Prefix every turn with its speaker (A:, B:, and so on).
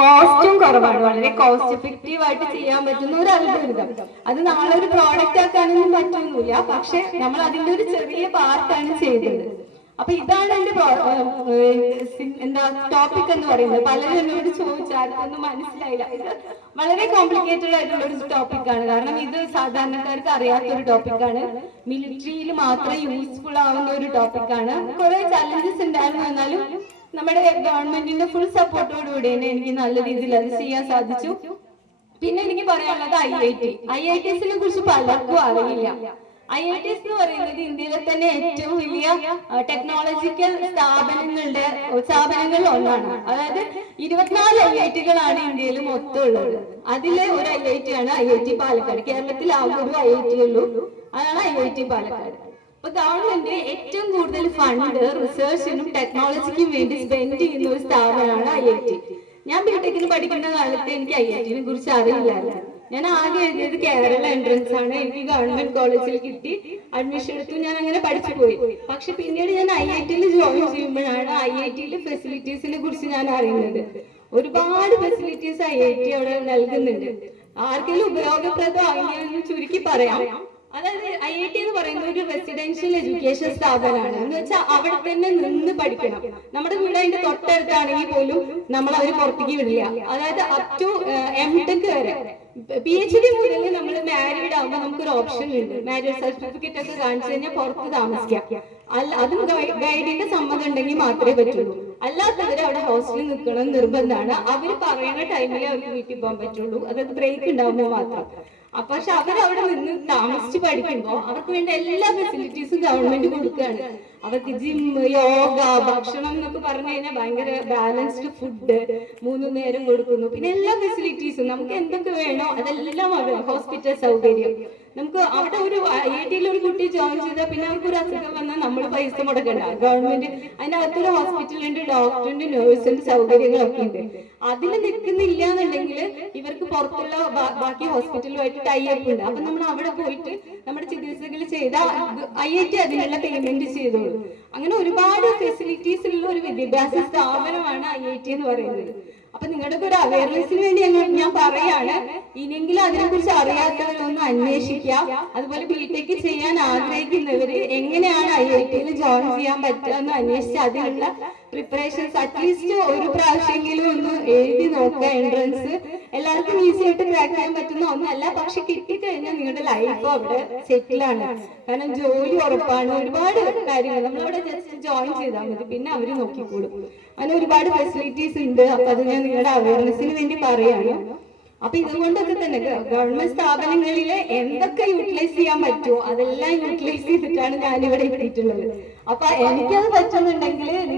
A: കോസ്റ്റും കുറവാണ്. വളരെ കോസ്റ്റ് എഫക്റ്റീവ് ആയിട്ട് ചെയ്യാൻ പറ്റുന്ന ഒരു അത്ഭുതം അത് നമ്മളൊരു പ്രോഡക്റ്റ് ആക്കാനൊന്നും പറ്റുന്നില്ല പക്ഷെ നമ്മൾ അതിന്റെ ഒരു ചെറിയ പാർട്ടാണ് ചെയ്തത്. അപ്പൊ ഇതാണ് എന്റെ എന്താ ടോപ്പിക് എന്ന് പറയുന്നത്. പലരും എന്നോട് ചോദിച്ചാൽ ഒന്നും മനസ്സിലായില്ല. ഇത് വളരെ കോംപ്ലിക്കേറ്റഡ് ആയിട്ടുള്ള ഒരു ടോപ്പിക്കാണ് കാരണം ഇത് സാധാരണക്കാർക്ക് അറിയാത്ത ഒരു ടോപ്പിക്കാണ് മിലിറ്ററിയിൽ മാത്രം യൂസ്ഫുൾ ആവുന്ന ഒരു ടോപ്പിക്കാണ് കുറെ ചലഞ്ചസ് ഉണ്ടായിരുന്നു എന്നാലും നമ്മുടെ ഗവൺമെന്റിന്റെ ഫുൾ സപ്പോർട്ടോടുകൂടി തന്നെ എനിക്ക് നല്ല രീതിയിൽ അത് ചെയ്യാൻ സാധിച്ചു. പിന്നെ എനിക്ക് പറയാനുള്ളത് I I T I I T എസിനെ കുറിച്ച് പലർക്കും അറിയില്ല. ഐ ഐ ടി എസ് എന്ന് പറയുന്നത് ഇന്ത്യയിലെ തന്നെ ഏറ്റവും വലിയ ടെക്നോളജിക്കൽ സ്ഥാപനങ്ങളുടെ സ്ഥാപനങ്ങളിൽ ഒന്നാണ്. അതായത് ഇരുപത്തിനാല് ഐ ഐ ടികളാണ് ഇന്ത്യയിൽ മൊത്തം ഉള്ളത്. അതിലെ ഒരു ഐ ഐ ടി ആണ് ഐ ഐ ടി പാലക്കാട്. കേരളത്തിൽ ആകെ ഒരു ഐ ഐ ടി ഉള്ളൂ. അതാണ് ഐ ഐ ടി പാലക്കാട്. അപ്പൊ ഗവൺമെന്റ് ഏറ്റവും കൂടുതൽ ഫണ്ട് റിസർച്ചിനും ടെക്നോളജിക്കും വേണ്ടി സ്പെൻഡ് ചെയ്യുന്ന ഒരു സ്ഥാപനമാണ് ഐ ഐ ടി ഞാൻ ബിടെക്കിന് പഠിക്കുന്ന കാലത്ത് എനിക്ക് ഐ ഐ ടിനെ കുറിച്ച് അറിയില്ലായിരുന്നു. ഞാൻ ആകെ എഴുതിയത് കേരള എൻട്രൻസ് ആണ്. എനിക്ക് ഗവൺമെന്റ് കോളേജിൽ കിട്ടി. അഡ്മിഷൻ എടുത്തു ഞാൻ അങ്ങനെ പഠിച്ചു പോയി. പക്ഷെ പിന്നീട് ഞാൻ ഐ ഐ ടിയിൽ ജോയിൻ ചെയ്യുമ്പോഴാണ് ഐ ഐ ടിയിലെ ഫെസിലിറ്റീസിനെ കുറിച്ച് ഞാൻ അറിയുന്നത്. ഒരുപാട് ഫെസിലിറ്റീസ് ഐ ഐ ടി അവിടെ നൽകുന്നുണ്ട്. ആർക്കെങ്കിലും ഉപയോഗപ്രദമാണെന്ന് ചുരുക്കി പറയാം. അതായത് ഐ ഐ ടി എന്ന് പറയുന്നത് ഒരു റെസിഡൻഷ്യൽ എഡ്യൂക്കേഷൻ സ്ഥാപനമാണ്. എന്ന് വെച്ചാൽ അവിടെ തന്നെ നിന്ന് പഠിക്കണം. നമ്മുടെ വീട് അതിന്റെ തൊട്ടടുത്താണെങ്കിൽ പോലും നമ്മൾ അവർ പുറത്തേക്ക് വിടില്ല. അതായത് അപ് ടു എം ടെക് വരെ. പി എച്ച് ഡി മുതൽ നമ്മൾ മാരീഡ് ആകുമ്പോൾ നമുക്കൊരു ഓപ്ഷൻ ഉണ്ട്. മാരീഡ് സർട്ടിഫിക്കറ്റ് ഒക്കെ കാണിച്ചു കഴിഞ്ഞാൽ പുറത്ത് താമസിക്കാം. അല്ല അതും ഗൈഡിന്റെ സമ്മതം ഉണ്ടെങ്കിൽ മാത്രമേ പറ്റുള്ളൂ. അല്ലാത്തവർ അവിടെ ഹോസ്റ്റലിൽ നിൽക്കണം നിർബന്ധമാണ്. അവർ പറയുന്ന ടൈമിൽ അവർക്ക് വീട്ടിൽ പോകാൻ പറ്റുള്ളൂ. അതായത് ബ്രേക്ക് ഉണ്ടാകുമ്പോൾ മാത്രം. അപ്പൊ പക്ഷെ അവരവിടെ നിന്ന് താമസിച്ച് പഠിക്കുമ്പോൾ അവർക്ക് വേണ്ട എല്ലാ ഫെസിലിറ്റീസും ഗവൺമെന്റ് കൊടുക്കുകയാണ്. അവർക്ക് ജിം യോഗ ഭക്ഷണം എന്നൊക്കെ പറഞ്ഞു കഴിഞ്ഞാൽ ഭയങ്കര ബാലൻസ്ഡ് ഫുഡ് മൂന്ന് നേരം കൊടുക്കുന്നു. പിന്നെ എല്ലാ ഫെസിലിറ്റീസും നമുക്ക് എന്തൊക്കെ വേണോ അതെല്ലാം ഹോസ്പിറ്റൽ സൗകര്യം. നമുക്ക് അവിടെ ഒരു ഐ ടിയിൽ ഒരു കുട്ടി ജോയിൻ ചെയ്താൽ പിന്നെ അവർക്ക് ഒരു അസുഖം വന്നാൽ നമ്മൾ പൈസ മുടക്കണ്ട. ഗവൺമെന്റ് അതിനകത്തൊരു ഹോസ്പിറ്റലുണ്ട് ഡോക്ടറിന്റെ നേഴ്സിന്റെ സൗകര്യങ്ങളൊക്കെ ഉണ്ട് അതിൽ നിൽക്കുന്നില്ല എന്നുണ്ടെങ്കിൽ ഇവർക്ക് പുറത്തുള്ള ബാക്കി ഹോസ്പിറ്റലുമായിട്ട് ടൈ അപ്പ് ഉണ്ട്. അപ്പൊ നമ്മൾ അവിടെ പോയിട്ട് നമ്മുടെ ചികിത്സകൾ ചെയ്ത ഐ ഐ ടി അതിനുള്ള പേയ്മെന്റ് ചെയ്തോളൂ. അങ്ങനെ ഒരുപാട് ഫെസിലിറ്റീസ് ഉള്ള ഒരു വിദ്യാഭ്യാസ സ്ഥാപനമാണ് ഐ ഐ ടി എന്ന് പറയുന്നത്. അപ്പൊ നിങ്ങളുടെ ഒരു അവയർനെസ്സിന് വേണ്ടി ഞാൻ പറയാണ് ഇനിയെങ്കിലും അതിനെക്കുറിച്ച് അറിയാത്തവരൊന്ന് അന്വേഷിക്കുക. അതുപോലെ ബിടെക് ചെയ്യാൻ ആഗ്രഹിക്കുന്നവര് എങ്ങനെയാണ് ഐ ഐ ടിയിൽ ജോയിൻ ചെയ്യാൻ പറ്റുക എന്ന് അന്വേഷിച്ച് അതിനുള്ള പ്രിപ്പറേഷൻസ് അറ്റ്ലീസ്റ്റ് ഒരു പ്രാവശ്യമെങ്കിലും ഒന്ന് എഴുതി നോക്കുക എൻട്രൻസ് എല്ലാവർക്കും ഈസി ആയിട്ട് ക്രാക്ക് ചെയ്യാൻ പറ്റുന്ന ഒന്നല്ല പക്ഷെ കിട്ടിക്കഴിഞ്ഞാൽ നിങ്ങളുടെ ലൈഫ് അവിടെ സെറ്റിലാണ് കാരണം ജോലി ഉറപ്പാണ്. ഒരുപാട് കാര്യങ്ങൾ നമ്മളവിടെ ജസ്റ്റ് ജോയിൻ ചെയ്താൽ മതി. പിന്നെ അവർ നോക്കിക്കോളും. അങ്ങനെ ഒരുപാട് ഫെസിലിറ്റീസ് ഉണ്ട്. അപ്പൊ അത് ഞാൻ നിങ്ങളുടെ അവയർനെസ്സിന് വേണ്ടി പറയാണ്. അപ്പൊ ഇതുകൊണ്ടൊക്കെ തന്നെ ഗവൺമെന്റ് സ്ഥാപനങ്ങളിൽ എന്തൊക്കെ യൂട്ടിലൈസ് ചെയ്യാൻ പറ്റുമോ അതെല്ലാം യൂട്ടിലൈസ് ചെയ്തിട്ടാണ് ഞാൻ ഇവിടെ എത്തിയിട്ടുള്ളത്. അപ്പൊ എനിക്കത് പറ്റുന്നുണ്ടെങ്കിൽ